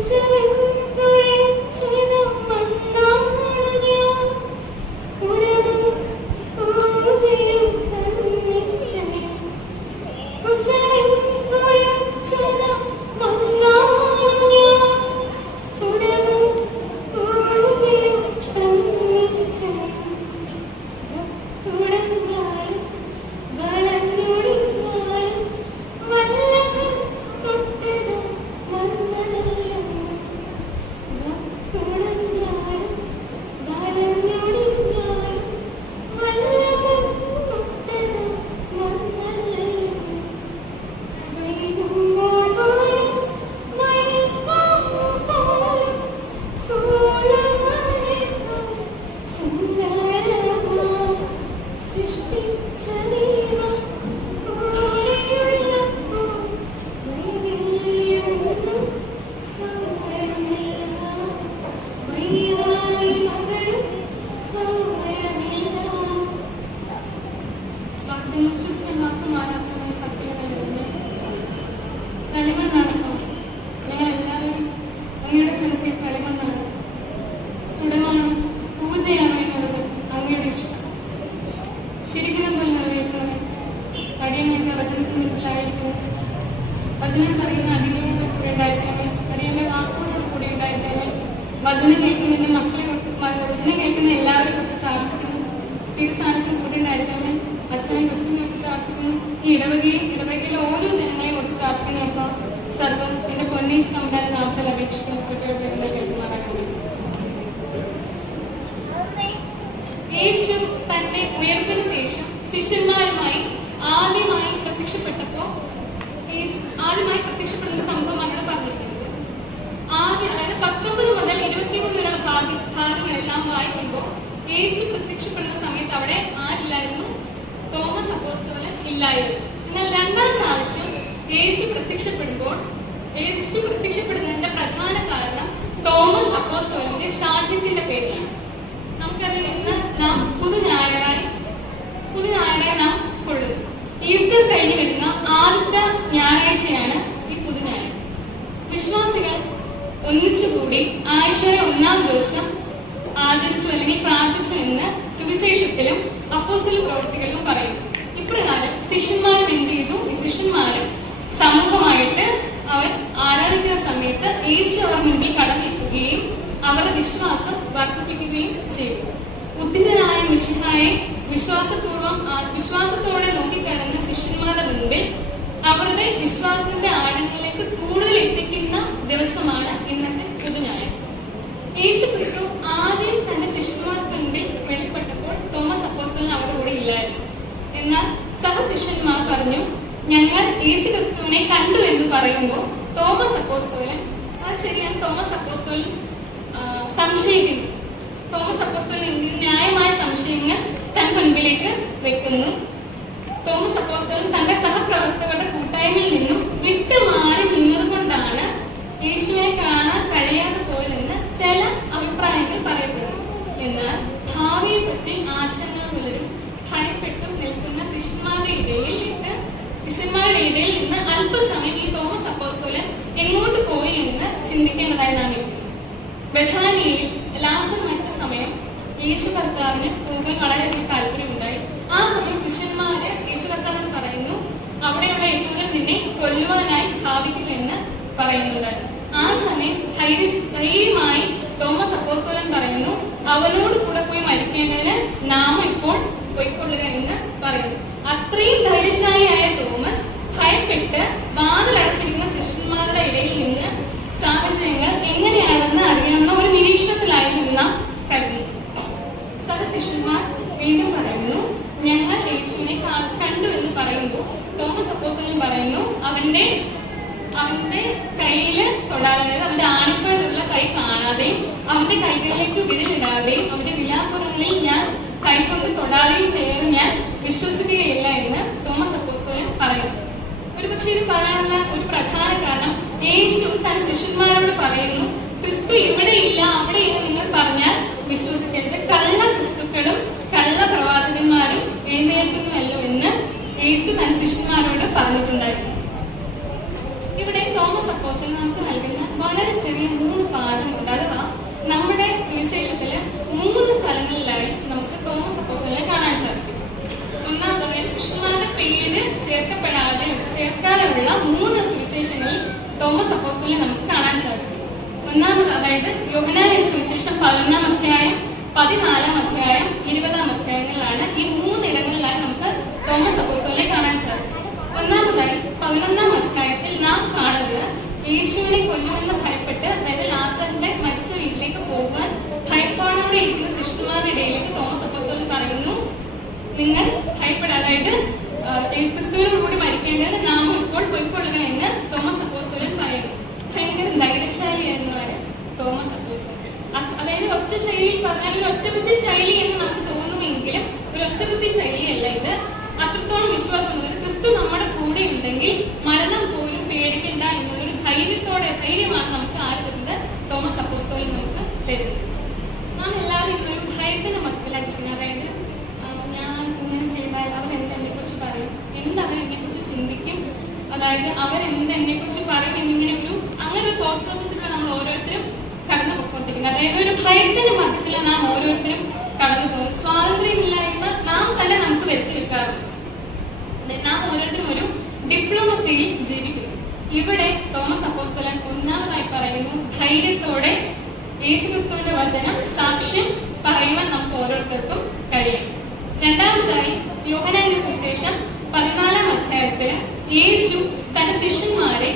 വാക്ക് തിരുസ്ഥാനത്തും കൂടി ഉണ്ടായിരിക്കണമേ അച്ഛനെയും കൊച്ചിനെ കൊടുത്ത് പ്രാർത്ഥിക്കുന്നു. ഈ ഇടവകയും ഇടവകയിലെ ഓരോ ജനങ്ങളെയും കൊടുത്ത് പ്രാർത്ഥിക്കുന്നു. അപ്പോൾ സർവം എന്റെ പൊന്നീശ് നമ്മുടെ നാമത്തിൽ അപേക്ഷിക്കുന്നു. കുട്ടികളുടെ കേൾക്കുമാറാക്കുന്നത് യേശു തന്റെ ഉയർപ്പിന് ശേഷം ശിഷ്യന്മാരുമായി ആദ്യമായി പ്രത്യക്ഷപ്പെട്ടപ്പോ യേശു ആദ്യമായി പ്രത്യക്ഷപ്പെടുന്ന സംഭവമാണ് ഇവിടെ പറഞ്ഞിരിക്കുന്നത്. ആദ്യം അതായത് പത്തൊമ്പത് മുതൽ ഇരുപത്തിമൂന്ന് വരെയുള്ള ഭാഗ്യ ഭാഗങ്ങളെല്ലാം വായിക്കുമ്പോൾ യേശു പ്രത്യക്ഷപ്പെടുന്ന സമയത്ത് അവിടെ ആരില്ലായിരുന്നു? തോമസ് അപ്പോസ്തോലൻ ഇല്ലായിരുന്നു. എന്നാൽ രണ്ടാം പ്രാവശ്യം യേശു പ്രത്യക്ഷപ്പെടുമ്പോൾ യേശു പ്രത്യക്ഷപ്പെടുന്നതിന്റെ പ്രധാന കാരണം തോമസ് അപ്പോസ്തോലന്റെ ശാഠ്യത്തിന്റെ പേരിലാണ്. നമുക്കറിയാം ഇന്ന് നാം പുതു ഞായറായി പുതു ഞായറായി നാം കൊള്ളുന്നു. ഈസ്റ്റർ കഴിഞ്ഞ് വരുന്ന ആദ്യത്തെ ഞായറാഴ്ചയാണ് ഈ പുതു ഞായർ. വിശ്വാസികൾ ഒന്നിച്ചുകൂടി ആഴ്ചയുടെ ഒന്നാം ദിവസം ആചരിച്ചു അല്ലെങ്കിൽ പ്രാർത്ഥിച്ചു എന്ന് സുവിശേഷത്തിലും അപ്പോസ്തല പ്രവൃത്തികളിലും പറയുന്നു ഇപ്രകാരം ശിഷ്യന്മാരും എന്ത് ചെയ്തു? ഈ ശിഷ്യന്മാരും സമൂഹമായിട്ട് അവർ ആരാധിക്കുന്ന സമയത്ത് യേശു അവർ മുൻപിൽ കടന്നെത്തുകയും അവരുടെ വിശ്വാസം വർദ്ധിപ്പിക്കുകയും ചെയ്തു. ഉദ്ധിതനായ മിഷിഹായെ വിശ്വാസപൂർവം വിശ്വാസത്തോടെ നോക്കിക്കടന്ന ശിഷ്യന്മാരുടെ മുൻപിൽ അവരുടെ വിശ്വാസത്തിന്റെ ആഴങ്ങളിലേക്ക് കൂടുതൽ എത്തിക്കുന്ന ദിവസമാണ് ഇന്നത്തെ പുതുഞായർ യേശു ക്രിസ്തു ആദ്യം തന്റെ ശിഷ്യന്മാർക്ക് മുൻപിൽ വെളിപ്പെട്ടപ്പോൾ തോമസ് അപ്പോസ്തലൻ അവരുടെ ഇല്ലായിരുന്നു. എന്നാൽ സഹശിഷ്യന്മാർ പറഞ്ഞു ഞങ്ങൾ യേശു ക്രിസ്തുവിനെ കണ്ടു എന്ന് പറയുമ്പോൾ തോമസ് അപ്പോസ്തലൻ അത് ശരിയാണ് തോമസ് അപ്പോസ്തലൻ സംശയിക്കുന്നു. തോമസ് അപ്പോസ്തലൻ ന്യായമായ സംശയങ്ങൾ തൻ മുൻപിലേക്ക് വെക്കുന്നു. തോമസ് അപ്പോസ്തലൻ തന്റെ സഹപ്രവർത്തകരുടെ കൂട്ടായ്മയിൽ നിന്നും വിട്ടുമാറി നിന്നതുകൊണ്ടാണ് യേശുവിനെ കാണാൻ കഴിയാതെ പോയതെന്ന് ചില അഭിപ്രായങ്ങൾ പറയപ്പെടുന്നു എന്നാൽ ഭാവിയെ പറ്റി ആശങ്കകളിലും ഭയപ്പെട്ടും നിൽക്കുന്ന ശിഷ്യന്മാരുടെ ഇടയിൽ നിന്ന് ശിഷ്യന്മാരുടെ ഇടയിൽ നിന്ന് അല്പസമയം ഈ തോമസ് അപ്പോസ്തോലൻ എങ്ങോട്ട് പോയി എന്ന് ചിന്തിക്കേണ്ടതായി നാം ബഥാനിയിൽ ലാസർ മരിച്ച സമയം യേശു കർത്താവിന് പോകാൻ വളരെയധികം താല്പര്യമുണ്ടായി. ആ സമയം ശിഷ്യന്മാര് യേശു കർത്താവിന് പറയുന്നു അവിടെയുള്ള യഹൂദർ നിന്നെ കൊല്ലുവാനായി ഭാവിക്കുമെന്ന് പറയുന്നുണ്ട്. ആ സമയം ധൈര്യ ധൈര്യമായി തോമസ് അപ്പോസ്തോലൻ പറയുന്നു അവനോട് കൂടെ പോയി മരിക്കേണ്ടതിന് നാം ഇപ്പോൾ പോയിക്കൊള്ളുക എന്ന് പറയുന്നു. അത്രയും ധൈര്യശാലിയായ തോമസ് ഭയപ്പെട്ട് വാതിലടച്ചിരിക്കുന്ന ശിഷ്യന്മാരുടെ ഇടയിൽ നിന്ന് സാഹചര്യങ്ങൾ എങ്ങനെയാണെന്ന് അറിയാവുന്ന ഒരു നിരീക്ഷണത്തിലായിരുന്നു നാം കരുതുന്നു സഹശിഷ്യന്മാർ വീണ്ടും പറയുന്നു ഞങ്ങൾ യേശുവിനെ കണ്ടു എന്ന് പറയുമ്പോൾ തോമസ് അപ്പോസ്തോലൻ പറയുന്നു അവന്റെ അവന്റെ കയ്യിൽ തൊടാതെ അതായത് അവന്റെ ആണിപ്പഴുള്ള കൈ കാണാതെയും അവന്റെ കൈകളിലേക്ക് വിരലിടാതെയും അവന്റെ വിലാപ്പുറങ്ങളിൽ ഞാൻ കൈകൊണ്ട് തൊടാതെയും ചെയ്യുന്നു ഞാൻ വിശ്വസിക്കുകയില്ല എന്ന് തോമസ് അപ്പോസ്തലൻ പറയുന്നു. ഒരുപക്ഷെ ഇത് പറയാനുള്ള ഒരു പ്രധാന കാരണം യേശു തന്റെ ശിഷ്യന്മാരോട് പറയുന്നു ക്രിസ്തു ഇവിടെ ഇല്ല അവിടെ ഇല്ല നിങ്ങൾ പറഞ്ഞാൽ വിശ്വസിക്കരുത്. കള്ള ക്രിസ്തുക്കളും കള്ള പ്രവാചകന്മാരും എഴുന്നേൽക്കുന്നുവല്ലോ എന്ന് യേശു തൻ ശിഷ്യന്മാരോട് പറഞ്ഞിട്ടുണ്ടായിരുന്നു ഇവിടെ തോമസ് അപ്പോസ്റ്റൽ നമുക്ക് നൽകുന്ന വളരെ ചെറിയ മൂന്ന് പാഠങ്ങളുണ്ട്. അഥവാ നമ്മുടെ സുവിശേഷത്തിൽ മൂന്ന് സ്ഥലങ്ങളിലായി നമുക്ക് തോമസ് അപ്പോസ്റ്റലിനെ കാണാൻ സാധിക്കും. ഒന്നാമതായി ശിഷ്യന്മാരുടെ പേര് ചേർക്കപ്പെടാതെ ചേർക്കാതെയുള്ള മൂന്ന് സുവിശേഷങ്ങളിൽ തോമസ് അപ്പോസ്റ്റലിനെ നമുക്ക് കാണാൻ സാധിക്കും. ഒന്നാമത് അതായത് യോഹനാനിന്റെ സുവിശേഷം പതിനൊന്നാം അധ്യായം പതിനാലാം അധ്യായം ഇരുപതാം അധ്യായങ്ങളിലാണ് ഈ മൂന്നിടങ്ങളിലായി നമുക്ക് തോമസ് അപ്പോസ്റ്റലിനെ കാണാൻ സാധിക്കും. ഒന്നാമതായി പതിനൊന്നാം അധ്യായത്തിൽ നാം കാണുന്നത് യേശുവിനെ കൊല്ലുമെന്ന് ഭയപ്പെട്ട് അതായത് ലാസറിന്റെ മരിച്ച വീട്ടിലേക്ക് പോകുവാൻ ഭയപ്പാടോടെ ഇരിക്കുന്ന ശിഷ്യന്മാരുടെ ഇടയിലേക്ക് തോമസ് അപ്പസ്തോലൻ പറയുന്നു നിങ്ങൾ ഭയപ്പെടാതെ അതായത് ക്രിസ്തുവിനോടുകൂടി മരിക്കേണ്ടത് നാമും ഇപ്പോൾ പൊയ്ക്കൊള്ളുക എന്ന് തോമസ് അപ്പോസ്തോലൻ പറയുന്നു. ഭയങ്കര ധൈര്യശാലിയായിരുന്നു ആര്? തോമസ് അപ്പോസ്തലൻ. അത് അതായത് ഒറ്റ ശൈലിയിൽ പറഞ്ഞാൽ ഒരു ഒറ്റബുദ്ധി ശൈലി എന്ന് നമുക്ക് തോന്നുമെങ്കിലും ഒരു ഒറ്റബുദ്ധി ശൈലിയല്ല ഇത്. അത്രത്തോളം വിശ്വാസമുള്ളത് ക്രിസ്തു നമ്മുടെ കൂടെ ഉണ്ടെങ്കിൽ മരണം പോലും പേടിക്കണ്ട എന്നുള്ളൊരു ധൈര്യത്തോടെ ധൈര്യമാണ് നമുക്ക് ആര് തരുന്നത്? തോമസ് അപ്പോസോയിൽ നമുക്ക് തരുന്നത്. നാം എല്ലാവരും ഇന്നൊരു ഭയത്തിന് മക്കളായി ജീവിക്കുന്നത് അതായത് ഞാൻ ഇങ്ങനെ ചെയ്താൽ അവർ എന്തെന്നെ കുറിച്ച് പറയും? എന്ത് അവൻ കുറിച്ച് ചിന്തിക്കും? അതായത് അവർ എന്നെക്കുറിച്ച് കുറിച്ച് പറയും എന്നിങ്ങനെ ഒരു അങ്ങനെ ഒരു തോട്ട് പ്രോസസ്സിലൂടെ നമ്മൾ ഓരോരുത്തരും കടന്നു പോയിക്കൊണ്ടിരിക്കുന്നത് അതായത് ഒരു ഭയത്തിന് മധ്യത്തിൽ നാം ഓരോരുത്തരും കടന്നു പോകുന്നു സ്വാതന്ത്ര്യമില്ലായ്മ നാം തന്നെ നമുക്ക് വരുത്തി വെക്കാറുണ്ട്. നാം ഓരോരുത്തരും ഒരു ഡിപ്ലോമസിയിൽ ജീവിക്കുന്നു. ഇവിടെ തോമസ് അപ്പോസ്തലൻ ഒന്നാമതായി പറയുന്നു ധൈര്യത്തോടെ യേശുക്രിസ്തുവിന്റെ വചനം സാക്ഷ്യം പറയുവാൻ നമുക്ക് ഓരോരുത്തർക്കും കഴിയണം. രണ്ടാമതായി യോഹനാന്റെ സുവിശേഷം പതിനാലാം അധ്യായത്തിൽ യേശു തന്റെ ശിഷ്യന്മാരെ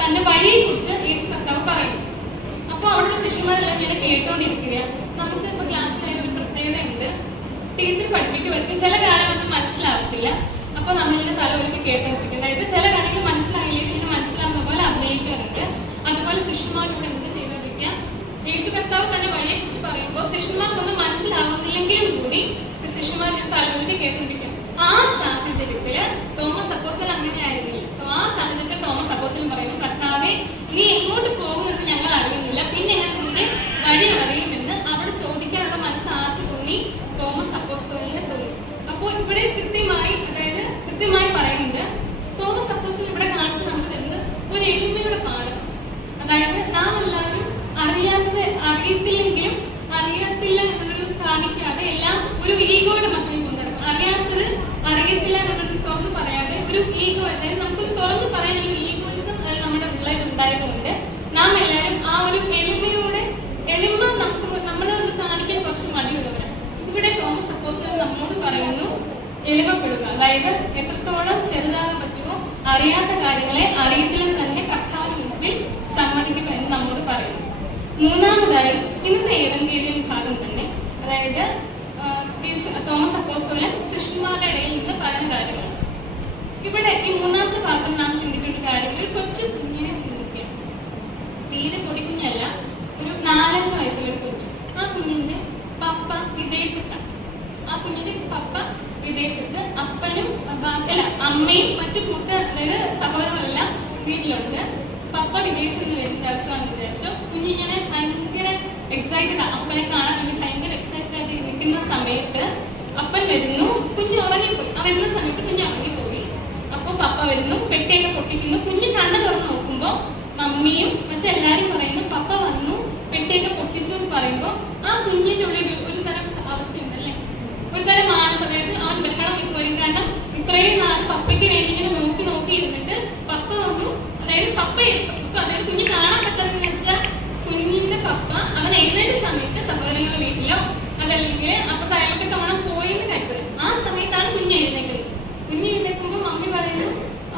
തന്റെ വഴിയെ കുറിച്ച് യേശു കർത്താവ് പറയുന്നു. അപ്പോൾ അവിടുത്തെ ശിഷ്യന്മാരെല്ലാം ഇങ്ങനെ കേട്ടോണ്ടിരിക്കുക നമുക്ക് ഇപ്പൊ ക്ലാസ്സിലായ ഒരു പ്രത്യേകത ഉണ്ട് ടീച്ചർ പഠിപ്പിക്കുമായിരിക്കും ചില കാര്യങ്ങളൊന്നും മനസ്സിലാവത്തില്ല അപ്പൊ നമ്മളിങ്ങനെ തല ഒരുക്കി കേട്ടോണ്ടിരിക്കും. അതായത് ചില കാര്യങ്ങൾ മനസ്സിലായില്ലെങ്കിൽ ഇങ്ങനെ മനസ്സിലാവുന്ന പോലെ അഭിനയിക്കാറുണ്ട്. അതുപോലെ ശിഷ്യന്മാരോട് എന്ത് ചെയ്തോണ്ടിരിക്കുക യേശു കർത്താവ് തന്നെ വഴിയെ കുറിച്ച് പറയുമ്പോൾ ശിഷ്യന്മാർക്കൊന്നും മനസ്സിലാവുന്നില്ലെങ്കിലും കൂടി ശിഷ്യന്മാർ ഇങ്ങനെ തല ഒരുക്കി കേട്ടോണ്ടിരിക്കും ആ സാഹചര്യത്തിൽ തോമസ് അപ്പോസൽ അങ്ങനെയായിരുന്നില്ല അപ്പൊ ആ സാഹചര്യത്തിൽ തോമസ് അപ്പോസലും പറയുന്നു കർത്താവെ നീ എങ്ങോട്ട് പോകുമെന്ന് ഞങ്ങൾ അറിയുന്നില്ല പിന്നെ എങ്ങനെ നിന്റെ വഴി അറിയുമെന്ന് അവിടെ ചോദിക്കാനുള്ള മനസ്സ് ആർക്ക് തോന്നി തോമസ് അപ്പോസ്തലിന് തോന്നി അപ്പോൾ ഇവിടെ കൃത്യമായി അതായത് കൃത്യമായി പറയുന്നത് തോമസ് അപ്പോസ്തലൻ ഇവിടെ കാണിച്ചു നമുക്ക് തരുന്നത് ഒരു എളിമയുടെ പാഠം അതായത് നാം എല്ലാവരും അറിയാത്തത് അറിയത്തില്ലെങ്കിലും അറിയത്തില്ല എന്നുള്ളൊരു കാണിക്കാതെ എല്ലാം ഒരു ഈഗോയുടെ മക്കളിൽ കൊണ്ടുനടക്കും അറിയാത്തത് അറിയത്തില്ല എന്നുള്ളത് തുറന്ന് പറയാതെ ഒരു ഈഗോ അതായത് നമുക്കൊരു തുറന്ന് പറയാനുള്ള ഈഗോയിസം നമ്മുടെ പിള്ളേർ ഉണ്ടായതുകൊണ്ട് നാം എല്ലാവരും ആ ഒരു എളിമയോടെ എളിമ നമുക്ക് നമ്മൾ ഒന്ന് കാണിക്കാൻ കുറച്ച് മടിയുള്ളവരാണ്. ഇവിടെ തോമസ് സപ്പോസ് നമ്മോട് പറയുന്നു എളിമപ്പെടുക. അതായത് എത്രത്തോളം ചെറുതാകാൻ പറ്റുമോ അറിയാത്ത കാര്യങ്ങളെ അറിയത്തിൽ തന്നെ കർത്താവിന് മുമ്പിൽ സമ്മതിക്കുക എന്ന് നമ്മോട് പറയുന്നു. മൂന്നാമതായി ഇന്നത്തെ ഏവങ്കേരിയൻ ഭാഗം തന്നെ അതായത് തോമസ് അപ്പോസ്തലൻ ശിഷ്യന്മാരുടെ ഇടയിൽ നിന്ന് പറയുന്ന കാര്യങ്ങൾ ഇവിടെ ഈ മൂന്നാമത്തെ ഭാഗം നാം ചിന്തിക്കേണ്ട കാര്യം ഒരു കൊച്ചു കുഞ്ഞിനെ ചിന്തിക്കുകയാണ് തീരെ പൊടിക്കുഞ്ഞല്ല ഒരു നാലഞ്ച് വയസ്സുള്ള കുഞ്ഞ്. ആ കുഞ്ഞിന്റെ പപ്പ വിദേശത്താണ് ആ കുഞ്ഞിന്റെ പപ്പ വിദേശത്ത് അപ്പനും അല്ല അമ്മയും മറ്റു കൂട്ട സഹോദരങ്ങളെല്ലാം വീട്ടിലുണ്ട്. പപ്പ വിദേശത്ത് നിന്ന് വരുന്ന ദിവസമാണെന്ന് വിചാരിച്ചു കുഞ്ഞിങ്ങനെ ഭയങ്കര എക്സൈറ്റഡ് അപ്പനെ കാണാൻ വേണ്ടി ഭയങ്കര എക്സൈറ്റഡ് ആയിട്ട് നിൽക്കുന്ന സമയത്ത് അപ്പൻ വരുന്നു. കുഞ്ഞ് ഉറങ്ങിപ്പോയി. ആ വരുന്ന സമയത്ത് കുഞ്ഞ് ഉറങ്ങിപ്പോയി. പപ്പ വരുന്നു പെട്ടിയൊക്കെ പൊട്ടിക്കുന്നു. കുഞ്ഞ് കണ്ണു തുറന്ന് നോക്കുമ്പോൾ മമ്മിയും മറ്റെല്ലാരും പറയുന്നു പപ്പ വന്നു പെട്ടിയൊക്കെ പൊട്ടിച്ചു എന്ന് പറയുമ്പോൾ ആ കുഞ്ഞിന്റെ ഉള്ളിൽ ഒരു- തരം അവസ്ഥയുണ്ടല്ലേ? ഒരു തരം സമയത്ത് ആ ബഹളം വരും. കാരണം ഇത്രയും നാൾ പപ്പയ്ക്ക് വേണ്ടി ഇങ്ങനെ നോക്കി നോക്കി ഇരുന്നിട്ട് പപ്പ വന്നു. അതായത് പപ്പ പപ്പ അതായത് കുഞ്ഞ് കാണാൻ പറ്റാതെന്ന് വെച്ചാൽ കുഞ്ഞിന്റെ പപ്പ അവൻ ഏതെങ്കിലും സമയത്ത് സഹോദരങ്ങളുടെ വീട്ടിലോ അതല്ലെങ്കിൽ അപ്പൊ അയാൾക്ക് തവണ പോയി എന്ന് കരുതും ആ സമയത്താണ് കുഞ്ഞ് എഴുന്നേക്കുന്നത് കുഞ്ഞ് എഴുന്നേൽക്കുമ്പോൾ മമ്മി പറയുന്നു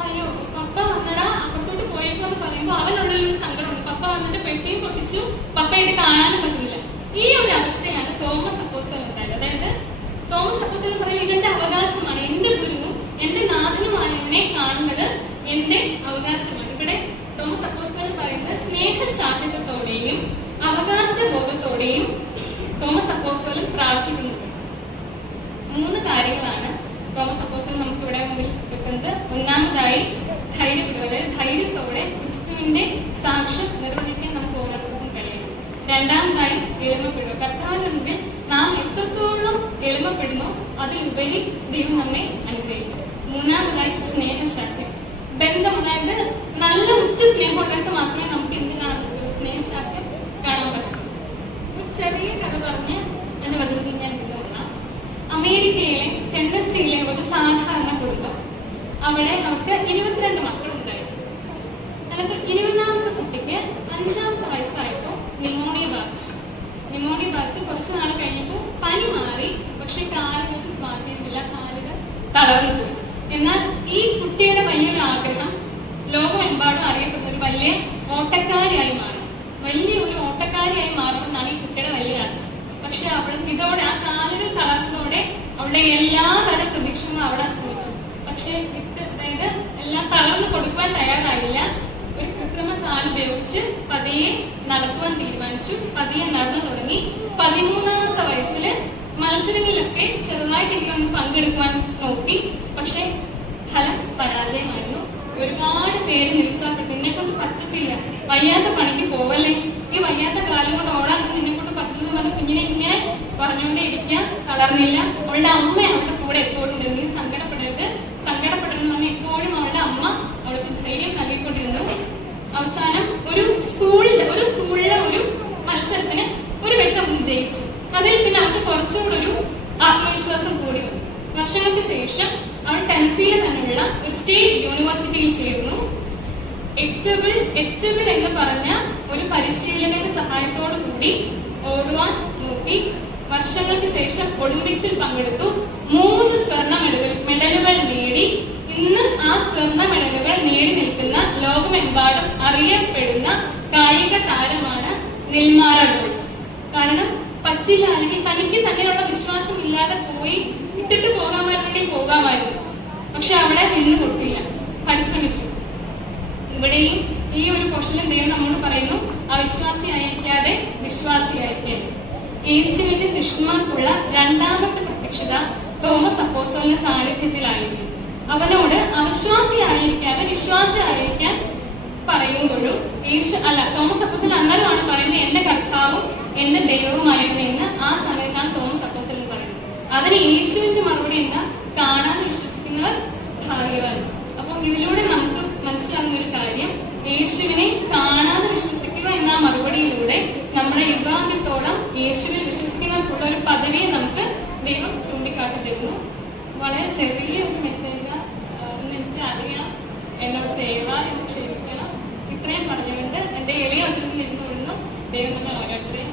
അയ്യോ പപ്പ വന്നടാ അപ്പുറത്തോട്ട് പോയപ്പോ എന്ന് പറയുമ്പോൾ അവനുള്ളിലൊരു സങ്കടമുണ്ട്. പപ്പ വന്നിട്ട് പെട്ടിയും പൊട്ടിച്ചു. പപ്പ ഇത് കാണാനും പറ്റുന്നില്ല ഈ ഒരു അവസ്ഥയാണ് തോമസ് അപ്പോസ്റ്റൽ ഉണ്ടായത്. അതായത് തോമസ് അപ്പോസ്റ്റൽ പറയും ഇതെന്റെ അവകാശമാണ്. എന്റെ ഗുരുവും എന്റെ നാഥനുമായവനെ കാണുന്നത് എന്റെ അവകാശമാണ്. ഇവിടെ തോമസ് അപ്പോസ്റ്റൽ പറയുന്നത് സ്നേഹശാഠ്യത്തോടെയും അവകാശ ബോധത്തോടെയും തോമസ് അപ്പോസ്റ്റലൻ പ്രാർത്ഥിക്കുന്നുണ്ട്. മൂന്ന് കാര്യങ്ങളാണ് തോമസ് അപ്പോസ്റ്റൽ നമുക്ക് ഇവിടെ മുമ്പിൽ വെക്കുന്നത് ഒന്നാമതായി ധൈര്യപ്പെടുക ധൈര്യത്തോടെ ക്രിസ്തുവിന്റെ സാക്ഷ്യം നിർവഹിക്കാൻ നമുക്ക് ഓരോരുത്തർക്കും കഴിയണം. രണ്ടാമതായി എളിമപ്പെടുക. കർത്താവിന് മുമ്പിൽ നാം എത്രത്തോളം എളിമപ്പെടുന്നു അതിലുപരി ദൈവം നമ്മെ അനുഗ്രഹിക്കും. മൂന്നാമതായി സ്നേഹശാക്തി. ബന്ധം അതായത് നല്ല ഉറ്റ സ്നേഹമുള്ളിടത്ത് മാത്രമേ നമുക്ക് എന്ത് കാണാൻ പറ്റുള്ളൂ സ്നേഹശാക്യം കാണാൻ പറ്റുള്ളൂ ഒരു ചെറിയ കഥ പറഞ്ഞ് എന്റെ വചനത്തിൽ ഞാൻ ഇത് അമേരിക്കയിൽ സ്നേഹ അവിടെ അവർക്ക് ഇരുപത്തിരണ്ട് മക്കളുണ്ടായിരുന്നു അതിനകത്ത് ഇരുപതാമത്തെ കുട്ടിക്ക് അഞ്ചാമത്തെ വയസ്സായപ്പോൾ ന്യൂമോണിയ ബാധിച്ചു. ന്യൂമോണിയ ബാധിച്ച് കുറച്ച് നാൾ കഴിഞ്ഞപ്പോൾ പനി മാറി പക്ഷെ കാലുകൾക്ക് സ്വാധീനമില്ല കാലുകൾ തളർന്നു പോയി. എന്നാൽ ഈ കുട്ടിയുടെ വലിയൊരു ആഗ്രഹം ലോകമെമ്പാടും അറിയപ്പെടുന്ന ഒരു വലിയ ഓട്ടക്കാരിയായി മാറും. വലിയ ഒരു ഓട്ടക്കാരിയായി മാറുമെന്നാണ് ഈ കുട്ടിയുടെ വലിയ ആഗ്രഹം. പക്ഷെ അവൾ ഇതോടെ ആ കാലുകൾ തളർന്നതോടെ അവളുടെ എല്ലാ തരം പ്രതീക്ഷകളും അവിടെ ശ്രമിച്ചു പക്ഷെ ഇത് അതായത് എല്ലാം തളർന്നു കൊടുക്കുവാൻ തയ്യാറായില്ല. ഒരു കൃത്രിമ കാൽ ഉപയോഗിച്ച് പതിയെ നടക്കുവാൻ തീരുമാനിച്ചു. പതിയെ നടന്നു തുടങ്ങി. പതിമൂന്നാമത്തെ വയസ്സിൽ മത്സരങ്ങളിലൊക്കെ ചെറുതായിട്ടെങ്കിലും ഒന്ന് പങ്കെടുക്കുവാൻ നോക്കി. പക്ഷെ ഫലം പരാജയമായിരുന്നു. ഒരുപാട് പേര് നിരുത്സാഹപ്പെട്ടു നിന്നെ കൊണ്ട് പറ്റത്തില്ല. വയ്യാത്ത പണിക്ക് പോവല്ലേ? ഈ വയ്യാത്ത കാലം കൊണ്ട് ഓടാൻ നിന്നെ കൊണ്ട് പറ്റില്ല എന്ന് പറഞ്ഞ കുഞ്ഞിനെ ഇങ്ങനെ പറഞ്ഞുകൊണ്ടേ ഇരിക്കാൻ തളർന്നില്ല. അവളുടെ അമ്മ അവളുടെ കൂടെ എപ്പോഴും ഉണ്ട്. നീ സങ്കടപ്പെടരുത്. സങ്കടപ്പെടരുതെന്ന് പറഞ്ഞ് എപ്പോഴും അവളുടെ അമ്മ അവൾക്ക് ധൈര്യം നൽകിക്കൊണ്ടിരുന്നു. അവസാനം ഒരു സ്കൂളിൽ ഒരു സ്കൂളിലെ ഒരു മത്സരത്തിന് ഒരു വെട്ടം ഒന്ന് ജയിച്ചു. അതിൽ പിന്നെ അവർക്ക് കുറച്ചുകൂടെ ഒരു ആത്മവിശ്വാസം കൂടി വന്നു. വർഷങ്ങൾക്ക് ശേഷം അവൾ ടെൻസിയിൽ തന്നെയുള്ള ഒരു സ്റ്റേറ്റ് യൂണിവേഴ്സിറ്റിയിൽ ചേർന്നു എച്ചബിൾ എച്ചബിൾ എന്ന് പറഞ്ഞ ഒരു പരിശീലകന്റെ സഹായത്തോടു കൂടി ഓടുവാൻ നോക്കി വർഷങ്ങൾക്ക് ശേഷം ഒളിമ്പിക്സിൽ പങ്കെടുത്തു. മൂന്ന് സ്വർണ മെഡലുകൾ മെഡലുകൾ നേടി. ഇന്ന് ആ സ്വർണ മെഡലുകൾ നേടി നിൽക്കുന്ന ലോകമെമ്പാടും അറിയപ്പെടുന്ന കായിക താരമാണ് നിൽമാര കാരണം പറ്റില്ല അല്ലെങ്കിൽ തനിക്ക് തന്നെയുള്ള വിശ്വാസം ഇല്ലാതെ പോയി ഇട്ടിട്ട് പോകാമായിരുന്നെങ്കിൽ പോകാമായിരുന്നു. പക്ഷെ അവിടെ നിന്ന് കൊടുത്തില്ല. പരിശ്രമിച്ചു. ഇവിടെയും ഈ ഒരു ക്വസ്റ്റിലും ദൈവം നമ്മോട് പറയുന്നു അവിശ്വാസി അയക്കാതെ വിശ്വാസി വിശ്വാസിയായിരിക്കാൻ യേശുവിന്റെ ശിഷ്യന്മാർക്കുള്ള രണ്ടാമത്തെ പ്രത്യക്ഷത തോമസ് അപ്പോസോലിന്റെ സാന്നിധ്യത്തിലായിരുന്നു. അവനോട് അവിശ്വാസി ആയിരിക്കാതെ വിശ്വാസി ആയിരിക്കാൻ പറയുമ്പോഴും യേശു അല്ല തോമസ് അപ്പോസൽ അന്നേരമാണ് പറയുന്നത് എന്റെ കർത്താവും എന്റെ ദൈവവുമായിരുന്നു എന്ന് ആ സമയത്താണ് തോമസ് അപ്പോസ്തലൻ പറയുന്നത്. അതിന് യേശുവിന്റെ മറുപടി എന്താ? കാണാൻ വിശ്വസിക്കുന്നവർ ഭാഗ്യവാൻ. അപ്പോൾ ഇതിലൂടെ നമുക്ക് മനസ്സിലാകുന്ന ഒരു കാര്യം യേശുവിനെ കാണാതെ വിശ്വസിക്കുക എന്ന മറുപടിയിലൂടെ നമ്മുടെ യുഗാന്ത്യത്തോളം യേശുവിൽ വിശ്വസിക്കുന്നവർക്കുള്ള ഒരു പദവിയെ നമുക്ക് ദൈവം ചൂണ്ടിക്കാട്ടി തരുന്നു വളരെ ചെറിയ ഒരു മെസ്സേജ് എനിക്ക് അറിയാം. എന്നോട് ദയവായി ക്ഷമിക്കണം. ഇത്രയും പറഞ്ഞുകൊണ്ട് എന്റെ എളിയ അതിൽ നിന്ന് ദൈവം നമ്മൾ ഓരോരുത്തരെയും